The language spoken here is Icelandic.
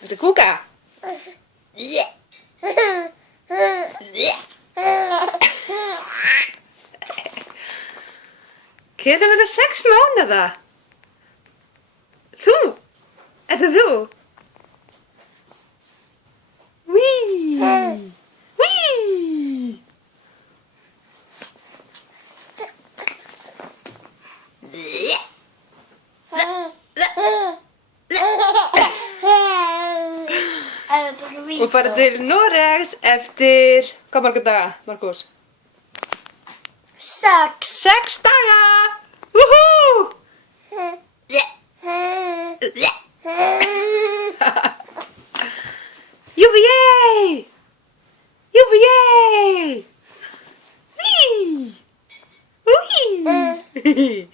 Viltu kúka? Kidda verður 6 mánaða. Þú? Þetta þú? Wee! Wee! Og fara til Noregs eftir... Hvað marga daga, Markús? 6. 6 daga! Woohoo! Jubilee! Jubilee! Wee! Wee!